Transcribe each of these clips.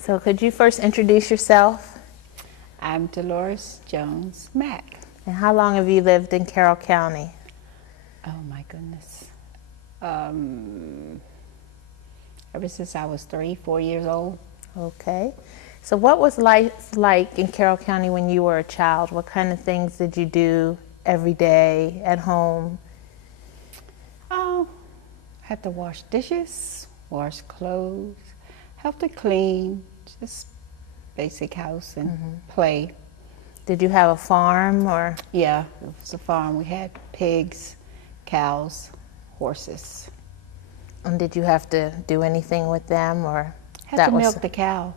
So could you first introduce yourself? I'm Delores Mack. And how long have you lived in Carroll County? Oh my goodness. Ever since I was 3-4 years old. Okay. So what was life like in Carroll County when you were a child? What kind of things did you do every day at home? Oh, had to wash dishes, wash clothes, help to clean, just basic house and play. Did you have a farm or? Yeah, it was a farm. We had pigs, cows, horses. And did you have to do anything with them or? Had to milk the cow.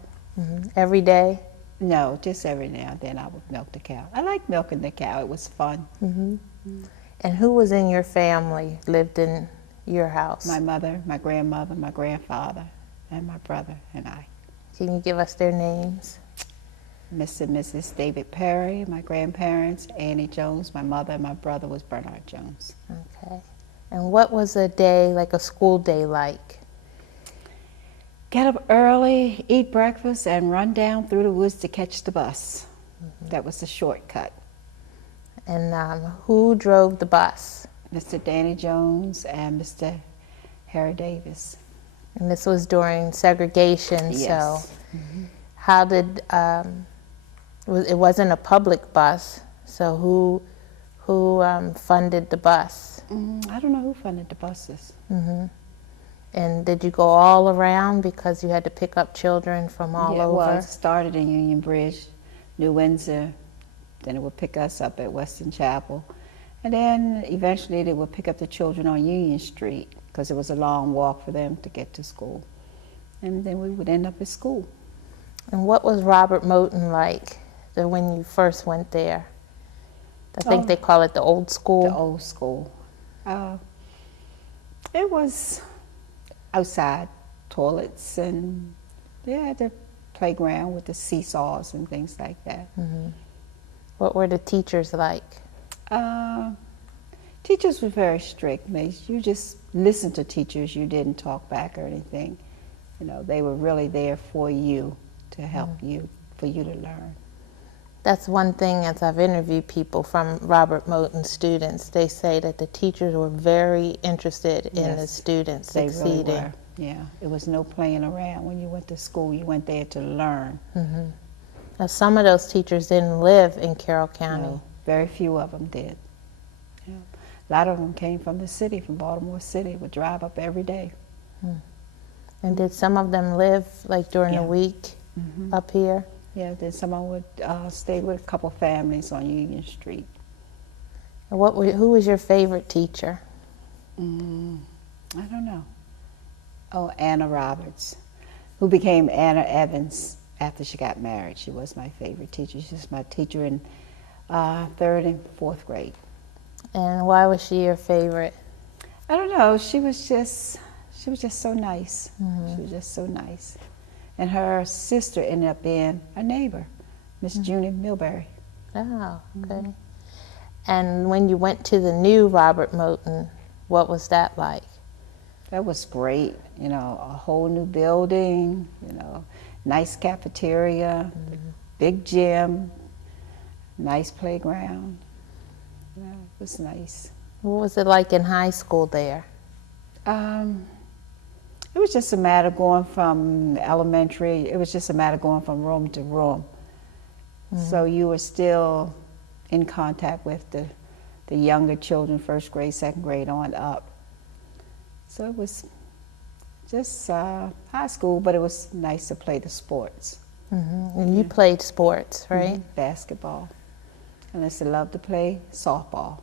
Every day? No, just every now and then I would milk the cow. I like milking the cow. It was fun. And who was in your family, lived in your house? My mother, my grandmother, my grandfather, and my brother and I. Can you give us their names? Mr. and Mrs. David Perry, my grandparents, Annie Jones, my mother, and my brother was Bernard Jones. Okay. And what was a day, like a school day, like? Get up early, eat breakfast, and run down through the woods to catch the bus. That was the shortcut. And who drove the bus? Mr. Danny Jones and Mr. Harry Davis. And this was during segregation, Yes. So how did, it wasn't a public bus, so who funded the bus? I don't know who funded the buses. And did you go all around because you had to pick up children from all over? Well, it started in Union Bridge, New Windsor, then it would pick us up at Western Chapel. And then eventually they would pick up the children on Union Street because it was a long walk for them to get to school. And then we would end up at school. And what was Robert Moton like when you first went there? I think they call it the old school. The old school. It was outside toilets, and they had the playground with the seesaws and things like that. What were the teachers like? Teachers were very strict. You just listened to teachers. You didn't talk back or anything. You know, they were really there for you, to help you, for you to learn. That's one thing, as I've interviewed people from Robert Moton students, they say that the teachers were very interested in the students succeeding. They really were. Yeah, it was no playing around when you went to school. You went there to learn. Now, some of those teachers didn't live in Carroll County. No, very few of them did. Yeah. A lot of them came from the city, from Baltimore City, would drive up every day. And did some of them live, like during the week, up here? Yeah, then someone would stay with a couple families on Union Street. And who was your favorite teacher? I don't know. Oh, Anna Roberts, who became Anna Evans after she got married. She was my favorite teacher. She was my teacher in 3rd and 4th grade. And why was she your favorite? I don't know. She was just so nice. She was just so nice. And her sister ended up being a neighbor, Miss Junie Milbury. Oh, okay. And when you went to the new Robert Moton, what was that like? That was great. You know, a whole new building, you know, nice cafeteria, big gym, nice playground. Yeah, it was nice. What was it like in high school there? It was just a matter of going from elementary, it was just a matter of going from room to room. So you were still in contact with the younger children, 1st grade, 2nd grade on up. So it was just high school, but it was nice to play the sports. And you played sports, right? Basketball. And I used to love to play softball.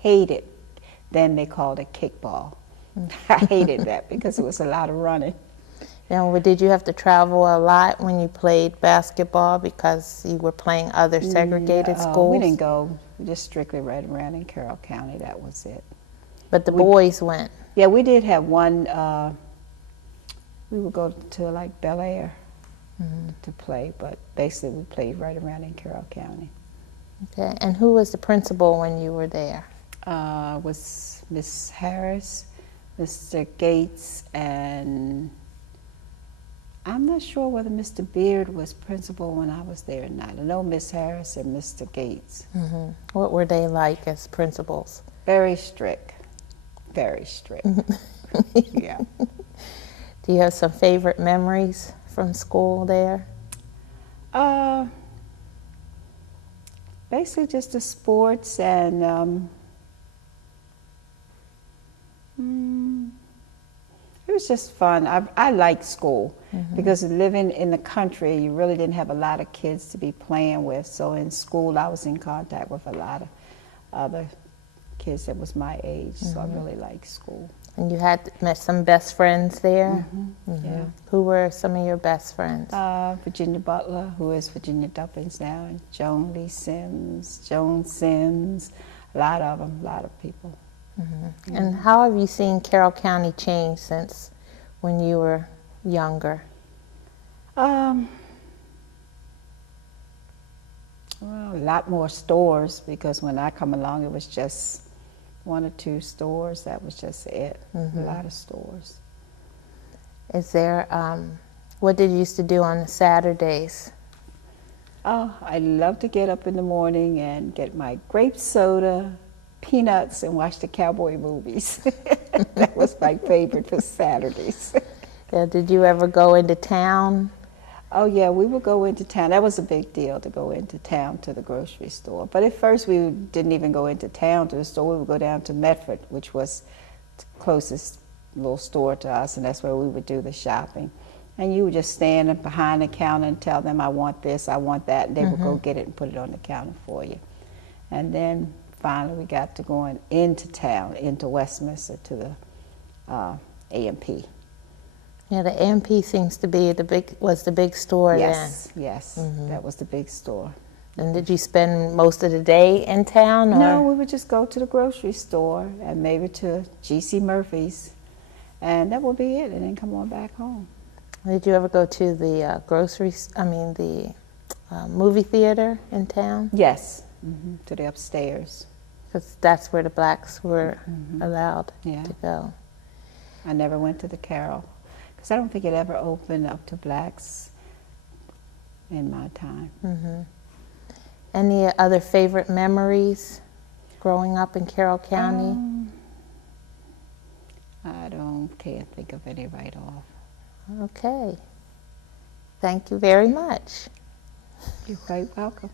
Hated, then they called it kickball. I hated that because it was a lot of running. Now, did you have to travel a lot when you played basketball because you were playing other segregated schools? We didn't go. We just strictly right around in Carroll County. That was it. But the boys went? Yeah, we did have one. We would go to like Bel Air to play, but basically we played right around in Carroll County. Okay, and who was the principal when you were there? Was Miss Harris, Mr. Gates, and I'm not sure whether Mr. Beard was principal when I was there or not. I know Miss Harris and Mr. Gates. What were they like as principals? Very strict. Very strict. Yeah. Do you have some favorite memories from school there? Basically just the sports and it was just fun. I liked school because living in the country, you really didn't have a lot of kids to be playing with. So in school, I was in contact with a lot of other kids that was my age. So I really liked school. And you had met some best friends there? Yeah. Who were some of your best friends? Virginia Butler, who is Virginia Duffins now, and Joan Lee Sims, Joan Sims, a lot of them, a lot of people. And how have you seen Carroll County change since when you were younger? Well, a lot more stores, because when I come along, it was just 1 or 2 stores. That was just it. A lot of stores. Is there, what did you used to do on the Saturdays? Oh, I love to get up in the morning and get my grape soda, peanuts, and watch the cowboy movies. That was my favorite for Saturdays. Yeah, did you ever go into town? Oh yeah, we would go into town. That was a big deal to go into town to the grocery store. But at first we didn't even go into town to the store. We would go down to Medford, which was the closest little store to us, and that's where we would do the shopping. And you would just stand behind the counter and tell them, I want this, I want that, and they would go get it and put it on the counter for you. And then finally we got to going into town, into Westminster, to the A&P. Yeah, the A&P seems to be was the big store Yes, yes, that was the big store. then. And did you spend most of the day in town? Or? No, we would just go to the grocery store and maybe to G.C. Murphy's, and that would be it, and then come on back home. Did you ever go to the movie theater in town? Yes, to the upstairs. Because that's where the blacks were allowed Yeah. to go. I never went to the Carroll, because I don't think it ever opened up to blacks in my time. Any other favorite memories growing up in Carroll County? Can't think of any right off. Okay. Thank you very much. You're quite welcome.